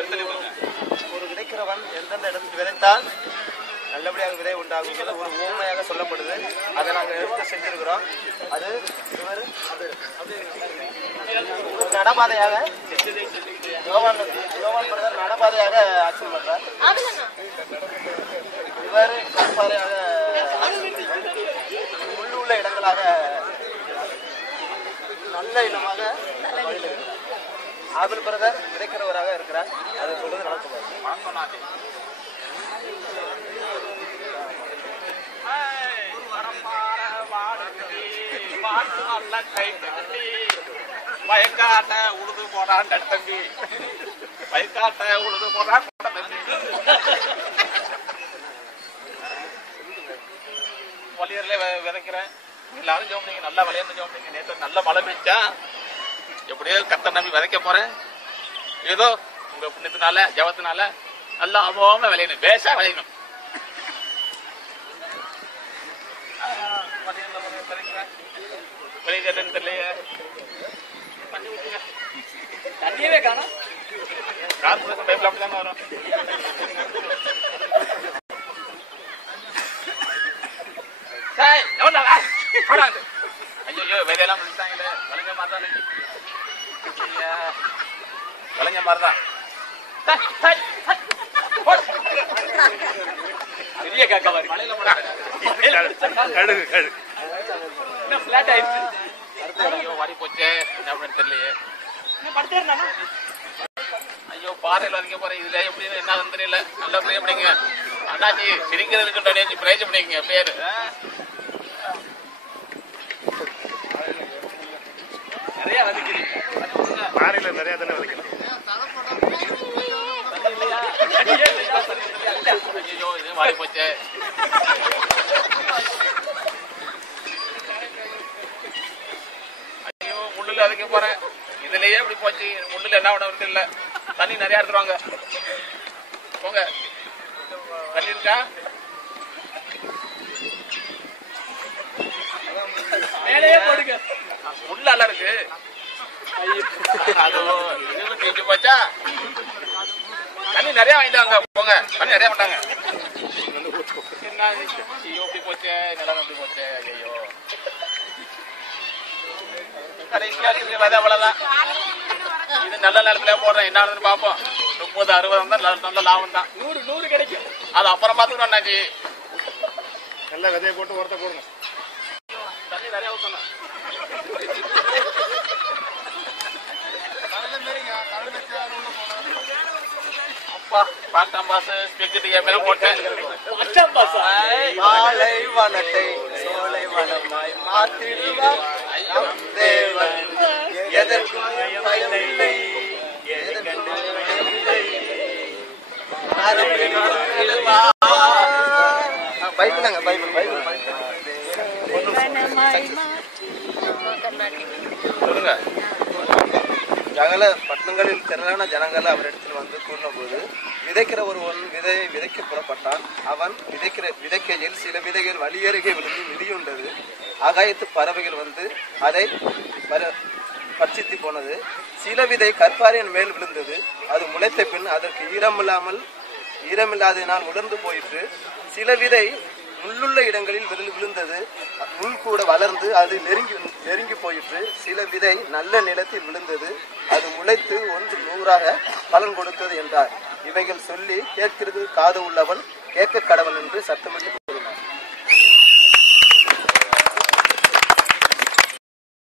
ஒரு விதைக்கிறவன் எந்தெந்த இடத்துக்கு விதைத்தால் நல்லபடியாக விதை உண்டாகும் ஒரு ஊமையாக சொல்லப்படுது. அதை நாங்கள் எடுத்து செஞ்சிருக்கிறோம். அது நடபாதையாக யோவான் பிரதர் நடபாதையாக ஆக்ஷன் பண்றார். இவர் கடப்பாதையாக உள்ளுள்ள இடங்களாக நல்ல இனமாக ஆபில் பிரதர் விதைக்கிறவராக இருக்கிறார். அதை சொல்றது நடக்கும். வயக்காட்ட உழுது போறான் தம்பி, வயக்காட்ட உழுது போறான் தம்பி. வலியர்ல விதைக்கிறேன். எல்லாரும் ஜோம்னீங்க, நல்லா விளையாண்டு ஜோம்னீங்க. நேற்று நல்ல மழை பெஞ்சா எப்படியோ கத்த நம்பி விதைக்க போறேன். ஏதோ உங்க புண்ணியத்தினால ஜபத்தினால நல்லா அமோகமா விளையணும், பேஷா விளையணும். விளையாட்டுன்னு தெரியலையே, தண்ணியவே காணும். கார்பரேஷன் பைப்ல அப்படிதாங்க வரும். ஐயோ விதையெல்லாம் முடிச்சாங்களே, விளைஞ்ச மாதிரிதான் விளைஞ்ச மாதிரிதான் பெரிய காக்கா மாதிரி மழையில பிளாட் ஆயிடுச்சு. ஐயோ வாடி போச்சே, என்ன அப்படின்னு தெரியலையே. படுத்தேன். ஐயோ பாறையில் வரைக்க போறேன். இதுல எப்படின்னு என்ன தெரியல. நல்லா பிரே பண்ணிங்க அண்ணாச்சி, சிரிக்கிறதுக்கு பிரேஜ் பண்ணிக்கங்க பேரு. நிறைய வதக்கிறீங்க. பாறையில நிறைய தானே விதைக்கணும். ஐயோ இது வாடி போச்சே. ஐயோ முள்ளுல அதுக்க போறேன். இதுலயே இப்படி போச்சு. முள்ளுல என்ன பண்ண இல்ல. தண்ணி நிறைய எடுத்துருவாங்க. போங்க, தண்ணி இருக்கா? மேலேயே போடுங்க. முள்ள எல்லாம் இருக்கு. அது இது தீஞ்சு போச்சா? தண்ணி நிறைய வாங்கிட்டாங்க. போங்க, தண்ணி நிறைய மாட்டாங்க. என்ன ஐயோ இப்படி போச்சே, நிலம் எப்படி போச்சே. ஐயோ கடைசியா இருக்கிறது அவ்வளவுதான். இது நல்ல நேரத்துல போடுறேன். என்ன ஆகுதுன்னு பாப்போம். 30-60 தான் நல்ல லாபம் தான். 100 கிடைக்கும். அது அப்புறம் பாத்துக்கிறோம் அண்ணாச்சி. நல்ல விதையை போட்டு உரத்தை போடுங்க. தண்ணி நிறைய ஊத்தணும். அப்பா பாட்டாம் பாசு ஸ்பெக்ட் கேமரா போட்டேன். மாலை வனத்தை சோலை வனமாய் மாற்றிடுவார் தேவன். எதற்கும் பயமில்லை, பைபிளாங்க பைபிள் பைபிள் சொல்லுங்க. சகல பட்டணங்களில் திரளான ஜனங்கள் அவரிடத்தில் வந்து கூறினபோது, விதைக்கிற ஒருவன் விதையை விதைக்க புறப்பட்டான். அவன் விதைக்கையில் சில விதைகள் வழியருகே விழுந்து மிதியுண்டது. ஆகாயத்து பறவைகள் வந்து அதை பட்சித்து போனது. சில விதை கற்பாறையின் மேல் விழுந்தது. அது முளைத்த பின் அதற்கு ஈரமில்லாததினால் உலர்ந்து போயிற்று. சில விதை முள்ளுள்ள இடங்களில் விழுந்தது. முள் கூட வளர்ந்து அது நெருங்கி போயிற்று. சில விதை நல்ல நிலத்தில் விழுந்தது. அது முளைத்து 100 பலன் கொடுத்தது என்றார். இவைகள் சொல்லி கேட்கிறது காது உள்ளவன் கேட்க கடவன் என்று சத்தமிட்டு